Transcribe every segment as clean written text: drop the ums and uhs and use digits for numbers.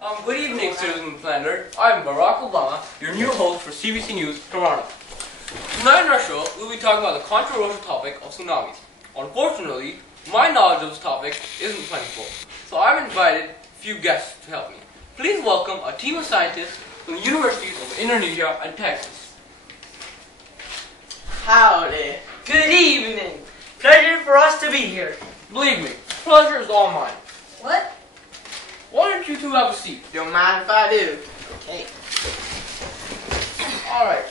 Good evening, citizen planet. I'm Barack Obama, your new host for CBC News, Toronto. Tonight in our show, we'll be talking about the controversial topic of tsunamis. Unfortunately, my knowledge of this topic isn't plentiful, so I've invited a few guests to help me. Please welcome a team of scientists from the universities of Indonesia and Texas. Howdy. Good evening. Pleasure for us to be here. Believe me, pleasure is all mine. What? Why don't you two have a seat? Don't mind if I do. Okay. Alright.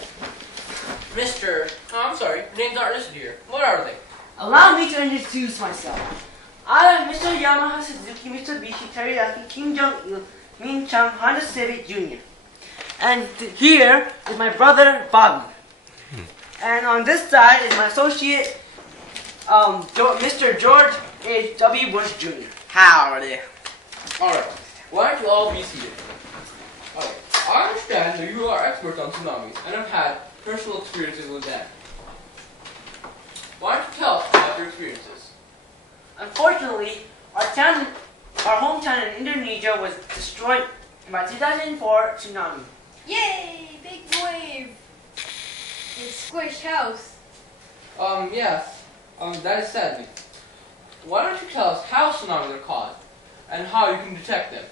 I'm sorry, names aren't listed here. What are they? Allow me to introduce myself. I am Mr. Yamaha Suzuki Mitsubishi Teriyaki Kim Jong-il Min Chang Honda Civic Jr. And here is my brother Bobby. And on this side is my associate Mr. George H.W. Bush Jr. Howdy. Alright, why don't you all be seated? Alright, I understand that you are experts on tsunamis and have had personal experiences with them. Why don't you tell us about your experiences? Unfortunately, our hometown in Indonesia was destroyed by 2004 tsunami. Yay! Big wave! It squished house. Yes. That is sadly. Why don't you tell us how tsunamis are caused and how you can detect them?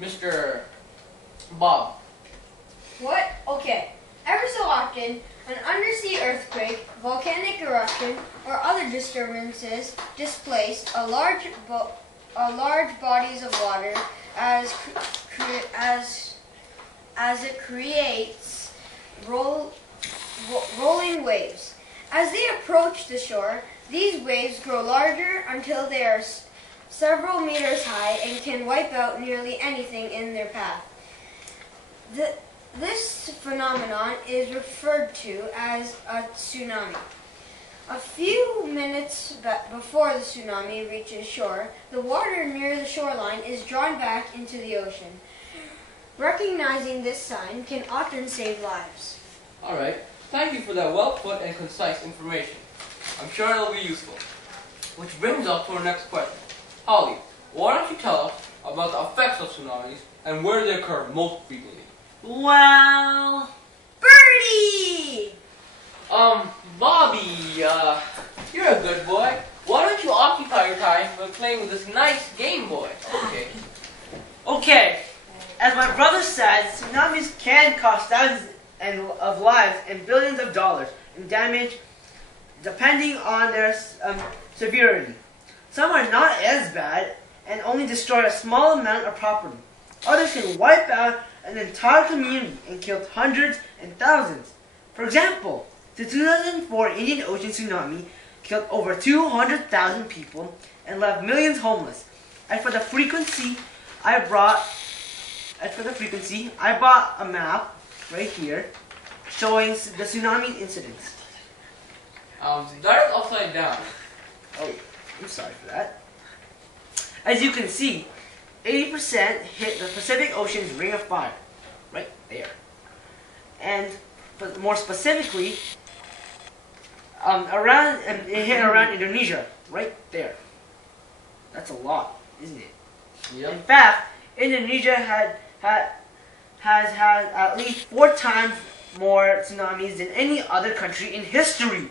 Mr. Bob. What? Okay. Every so often, an undersea earthquake, volcanic eruption, or other disturbances displace a large bodies of water as it creates rolling waves. As they approach the shore, these waves grow larger until they are several meters high and can wipe out nearly anything in their path. This phenomenon is referred to as a tsunami. A few minutes before the tsunami reaches shore, the water near the shoreline is drawn back into the ocean. Recognizing this sign can often save lives. Alright, thank you for that well-put and concise information. I'm sure it'll be useful. Which brings us to our next question. Holly, why don't you tell us about the effects of tsunamis and where they occur most frequently? Well, Birdie! Bobby, you're a good boy. Why don't you occupy your time by playing with this nice Game Boy? Okay. As my brother said, tsunamis can cost thousands of lives and billions of dollars in damage depending on their severity. Some are not as bad and only destroy a small amount of property. Others can wipe out an entire community and kill hundreds and thousands. For example, the 2004 Indian Ocean tsunami killed over 200,000 people and left millions homeless. As for the frequency, I brought a map right here showing the tsunami incidents. That is upside down. Oh, I'm sorry for that. As you can see, 80% hit the Pacific Ocean's Ring of Fire, right there. And more specifically, it hit around Indonesia, right there. That's a lot, isn't it? Yep. In fact, Indonesia has had at least 4 times more tsunamis than any other country in history.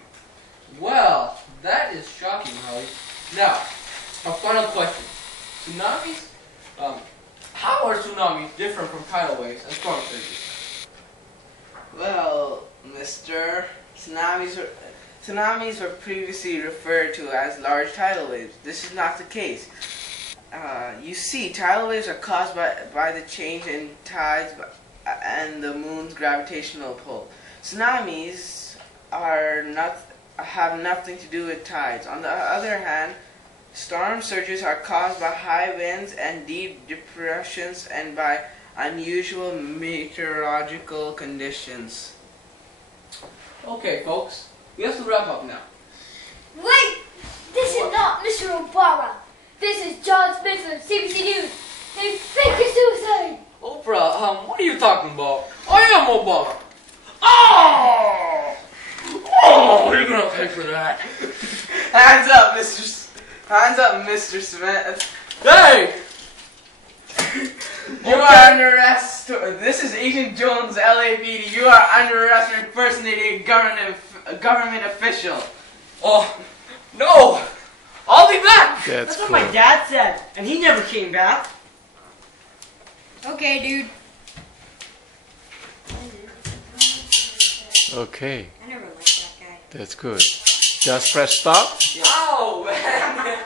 Well, that is shocking, Holly. Now, our final question. Tsunamis? How are tsunamis different from tidal waves and storm surges? Well, Mr. Tsunamis were previously referred to as large tidal waves. This is not the case. You see, tidal waves are caused by the change in tides and the moon's gravitational pull. Tsunamis have nothing to do with tides. On the other hand, storm surges are caused by high winds and deep depressions and by unusual meteorological conditions. Okay, folks, we have to wrap up now. Wait! This is not Mr. Obama. This is John Smith from CBC News. They fake a suicide. Oprah, what are you talking about? I am Obama. Oh! Oh, you're gonna pay for that. Hands up, Mr. Hands up, Mr. Smith. Hey! You are under arrest. This is Agent Jones, LAPD. You are under arrest for impersonating a government official. Oh, no! I'll be back! That's That's what cool. my dad said, and he never came back. Okay, dude. Okay, I never liked that guy. that's good. Just press stop. Ow, man!